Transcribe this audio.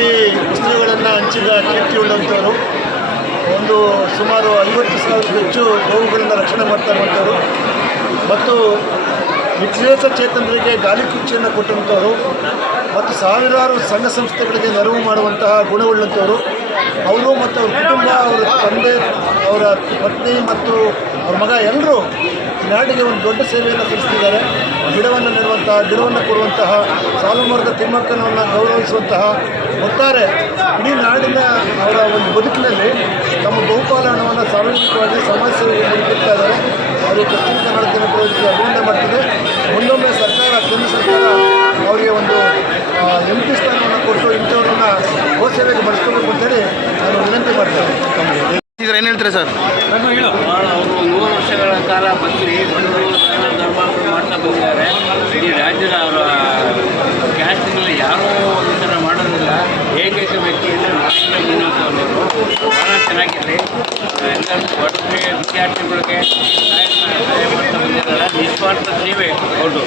ಕೋಟಿ ವಸ್ತುಗಳನ್ನು ಹಂಚಿದ ಕೀರ್ತಿ ಉಳ್ಳಂಥವರು. ಒಂದು ಸುಮಾರು ಐವತ್ತು ಸಾವಿರಕ್ಕೂ ಹೆಚ್ಚು ಗೋವುಗಳನ್ನು ರಕ್ಷಣೆ ಮಾಡ್ತಾ ಮತ್ತು ವಿಶೇಷ ಚೇತನರಿಗೆ ಗಾಲಿ ಕುರ್ಚಿಯನ್ನು ಕೊಟ್ಟಂಥವರು. ಮತ್ತು ಸಾವಿರಾರು ಸಂಘ ಸಂಸ್ಥೆಗಳಿಗೆ ನೆರವು ಮಾಡುವಂತಹ ಗುಣವುಳ್ಳಂಥವರು ಅವರು ಮತ್ತು ಅವ್ರ ಕುಟುಂಬ, ಅವರ ತಂದೆ, ಅವರ ಪತ್ನಿ ಮತ್ತು ಅವ್ರ ಮಗ ಎಲ್ಲರೂ ನಾಡಿಗೆ ಒಂದು ದೊಡ್ಡ ಸೇವೆಯನ್ನು ಸಲ್ಲಿಸ್ತಿದ್ದಾರೆ. ಗಿಡವನ್ನು ನೆಡುವಂತಹ, ಗಿಡವನ್ನು ಕೊಡುವಂತಹ, ಸಾಲು ಮರದ ತಿಮ್ಮಕ್ಕನವನ್ನು ಗೌರವಿಸುವಂತಹ ಒಟ್ಟಾರೆ ಇಡೀ ನಾಡಿನ ಅವರ ಒಂದು ಬದುಕಿನಲ್ಲಿ ತಮ್ಮ ಬಹುಪಾಲ ಹಣವನ್ನು ಸಾರ್ವಜನಿಕವಾಗಿ ಸಮಾಜ ಸೇವೆಗೆ ಬದುಕಿರ್ತಾ ಇದ್ದಾರೆ. ಅವರಿಗೆ ದಕ್ಷಿಣ ಕನ್ನಡ ಜನಪ್ರತಿನಿಧಿ ಅಭಿನಂದನೆ ಮಾಡ್ತಿದೆ. ಮುಂದೊಮ್ಮೆ ಸರ್ಕಾರ, ಕೇಂದ್ರ ಸರ್ಕಾರ ಅವರಿಗೆ ಒಂದು ಎಂ ಪಿ ಸ್ಥಾನವನ್ನು ಕೊಟ್ಟು ಇಂಥವರನ್ನು ಗೋ ಸೇವೆಗೆ ಬಳಸ್ಕೋಬೇಕು ಹೇಳ್ತೀರಾ ಸರ್? ಭಾಳ ಅವರು ನೂರು ವರ್ಷಗಳ ಕಾಲ ಬಂದು ಬಂದು ಧರ್ಮಗಳು ಮಾಡ್ತಾ ಬಂದಿದ್ದಾರೆ. ಇಡೀ ರಾಜ್ಯದ ಅವರ ಕ್ಯಾಸ್ಟ್ನಲ್ಲಿ ಯಾರೂ ಒಂದು ಥರ ಮಾಡೋದಿಲ್ಲ. ಏಕೈಕ ವ್ಯಕ್ತಿ ಅಂದರೆ ನಾರಾಯಣ ಮುನ್ನೋತವರು ಭಾಳ ಚೆನ್ನಾಗಿದೆ. ಎಲ್ಲರಿಗೂ ವಿದ್ಯಾರ್ಥಿಗಳಿಗೆ ಸಹಾಯ ಮಾಡ್ತಾ ಬಂದಿದ್ದಾರೆ ನಿಸ್ವಾರ್ಥ ಸೇವೆ. ಅವ್ರದ್ದು